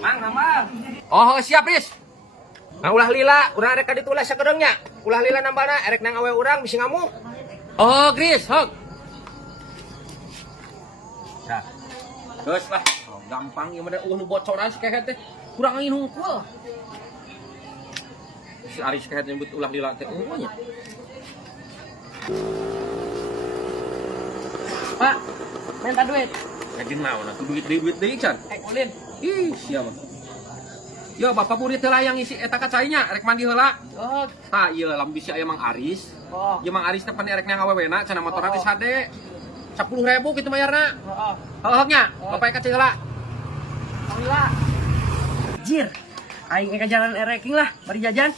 Mang, nambah. Oh, siap, Riz. Nah, ulah lila, urang rek ditulis sakedeungnya. Ulah lila nambahna, erek nang awe urang bisi ngamuk. Oh, Gris, hok. Nah. Terus lah, oh, gampang ieu mah nu bocoran si kehet teh. Kurang angin hungkul. Si Aris kehet nyebut ulah lila teh nya. Pak, minta duit. Lagi naon atuh duit deui can. Ulin. Ih, sia mah. Yo, bapak murid teh yang isi eta kacainya, rek mandi heula. Oh, Tah, ieu lamun bisi aya Mang Aris. oh, Ieu Mang Aris teh pan erek nang awewena cenah motor geus hade. 10.000 kitu bayarna. oh, Heuhnya, bapak kacai heula. alhamdulillah. Jir, aing ke jalan ereking lah, bari jajan.